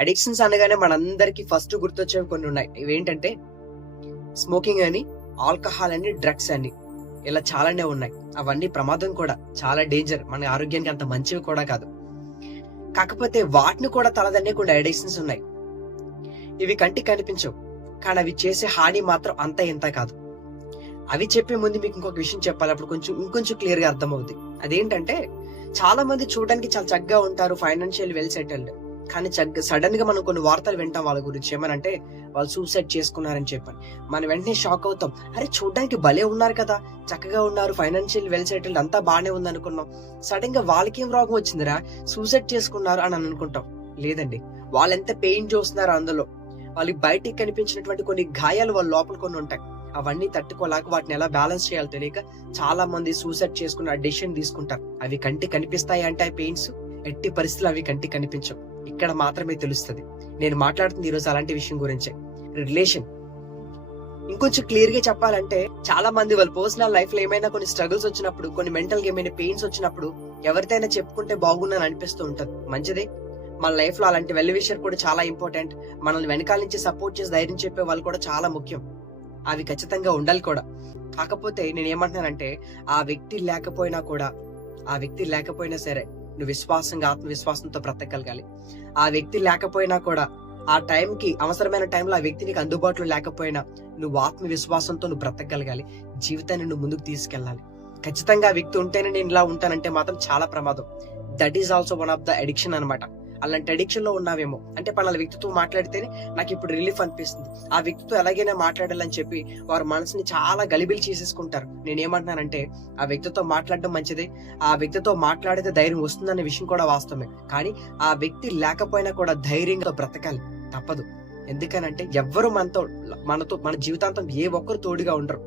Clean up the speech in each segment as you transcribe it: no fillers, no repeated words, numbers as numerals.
Addictions అనగానే మనందరికి first గుర్తొచ్చేవి కొన్ని ఉన్నాయి. ఇవేంటంటే స్మోకింగ్ అని, ఆల్కహాల్ అని, డ్రగ్స్ అని, ఇలా చాలానే ఉన్నాయి. అవన్నీ ప్రమాదం కూడా, చాలా డేంజర్, మన ఆరోగ్యానికి అంత మంచివి కూడా కాదు. కాకపోతే వాటిని కూడా తలదన్నేకుండా అడిక్షన్స్ ఉన్నాయి. ఇవి కంటికి కనిపించవు, కానీ అవి చేసే హాని మాత్రం అంత ఇంత కాదు. అవి చెప్పే ముందు మీకు ఇంకొక విషయం చెప్పాలి, అప్పుడు ఇంకొంచెం క్లియర్ గా అర్థమవుద్ది. అదేంటంటే చాలా మంది చూడడానికి చాలా చక్కగా ఉంటారు, ఫైనాన్షియల్ వెల్ సెటిల్డ్, కానీ సడన్ గా మనం కొన్ని వార్తలు వింటాం వాళ్ళ గురించి. ఏమనంటే వాళ్ళు సూసైడ్ చేసుకున్నారని చెప్పని మనం వెంటనే షాక్ అవుతాం. అరే చూడడానికి భలే ఉన్నారు కదా, చక్కగా ఉన్నారు, ఫైనాన్షియల్ వెల్ సెటిల్డ్, అంతా బాగానే ఉంది అనుకున్నాం. సడన్ గా వాళ్ళకేం రోగం వచ్చిందిరా, సూసైడ్ చేసుకున్నారు అని అనుకుంటాం. లేదండి, వాళ్ళు ఎంత పెయిన్ చూస్తున్నారు అందులో, వాళ్ళకి బయటికి కనిపించినటువంటి కొన్ని గాయాలు వాళ్ళ లోపల కొన్ని ఉంటాయి. అవన్నీ తట్టుకోలేక వాటిని ఎలా బ్యాలెన్స్ చేయాలో తెలియక చాలా మంది సూసైడ్ చేసుకున్న డెసిషన్ తీసుకుంటారు. అవి కంటి కనిపిస్తాయి అంటే ఆ పెయిన్స్, ఎట్టి పరిస్థితులు అవి కంటికి కనిపించవు. ఇక్కడ మాత్రమే తెలుస్తుంది. నేను మాట్లాడుతుంది ఈరోజు అలాంటి విషయం గురించే, రిలేషన్. ఇంకొంచెం క్లియర్ గా చెప్పాలంటే చాలా మంది వాళ్ళ పర్సనల్ లైఫ్ లో ఏమైనా కొన్ని స్ట్రగుల్స్ వచ్చినప్పుడు, కొన్ని మెంటల్ గా ఏమైనా పెయిన్స్ వచ్చినప్పుడు ఎవరితైనా చెప్పుకుంటే బాగుందని అనిపిస్తూ ఉంటది. మంచిదే, మన లైఫ్ లో అలాంటి వెల్ విషర్ కూడా చాలా ఇంపార్టెంట్. మనల్ని వెనకాల నుంచి సపోర్ట్ చేసి ధైర్యం చెప్పే వాళ్ళు కూడా చాలా ముఖ్యం. అవి ఖచ్చితంగా ఉండాలి కూడా. కాకపోతే నేను ఏమంటున్నానంటే ఆ వ్యక్తి లేకపోయినా సరే నువ్వు విశ్వాసంగా, ఆత్మవిశ్వాసంతో బ్రతకగలగాలి. ఆ వ్యక్తి లేకపోయినా కూడా ఆ టైంకి, అవసరమైన టైంలో ఆ వ్యక్తి నీకు అందుబాటులో లేకపోయినా నువ్వు ఆత్మవిశ్వాసంతో నువ్వు బ్రతకగలగాలి. జీవితాన్ని నువ్వు ముందుకు తీసుకెళ్ళాలి. ఖచ్చితంగా ఆ వ్యక్తి ఉంటేనే నేను ఇలా ఉంటానంటే మాత్రం చాలా ప్రమాదం. That is also one of the addiction అనమాట. అలాంటి అడిక్షన్ లో ఉన్నావేమో అంటే పలానా వ్యక్తితో మాట్లాడితేనే నాకు ఇప్పుడు రిలీఫ్ అనిపిస్తుంది, ఆ వ్యక్తితో ఎలాగైనా మాట్లాడాలని చెప్పి వారి మనసుని చాలా గలిబిలి చేసేసుకుంటారు. నేనేమంటున్నానంటే ఆ వ్యక్తితో మాట్లాడడం మంచిదే, ఆ వ్యక్తితో మాట్లాడితే ధైర్యం వస్తుందన్న విషయం కూడా వాస్తవమే. కానీ ఆ వ్యక్తి లేకపోయినా కూడా ధైర్యంగా బ్రతకాలి, తప్పదు. ఎందుకనంటే ఎవ్వరు మన జీవితాంతం ఏ ఒక్కరు తోడుగా ఉండరు.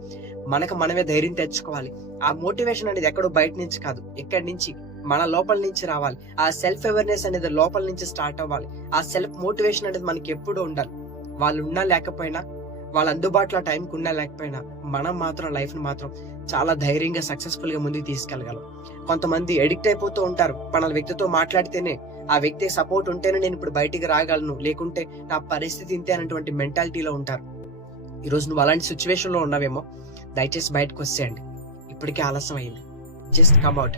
మనకు మనమే ధైర్యం తెచ్చుకోవాలి. ఆ మోటివేషన్ అనేది ఎక్కడో బయట నుంచి కాదు, ఇక్కడి నుంచి, మన లోపల నుంచి రావాలి. ఆ సెల్ఫ్ అవేర్నెస్ అనేది లోపల నుంచి స్టార్ట్ అవ్వాలి. ఆ సెల్ఫ్ మోటివేషన్ అనేది మనకి ఎప్పుడూ ఉండాలి. వాళ్ళు ఉన్నా లేకపోయినా, వాళ్ళ అందుబాటులో టైంకి ఉన్నా లేకపోయినా, మనం మాత్రం లైఫ్ ని మాత్రం చాలా ధైర్యంగా, సక్సెస్ఫుల్ గా ముందుకు తీసుకెళ్ళగలం. కొంతమంది ఎడిక్ట్ అయిపోతూ ఉంటారు. మన వ్యక్తితో మాట్లాడితేనే, ఆ వ్యక్తి సపోర్ట్ ఉంటేనే నేను ఇప్పుడు బయటికి రాగలను, లేకుంటే నా పరిస్థితి ఇంతే అనేటువంటి మెంటాలిటీలో ఉంటారు. ఈరోజు నువ్వు అలాంటి సిచ్యువేషన్ లో ఉన్నావేమో, దయచేసి బయటకు వచ్చేయండి. ఇప్పటికే ఆలస్యం అయింది. Just come out.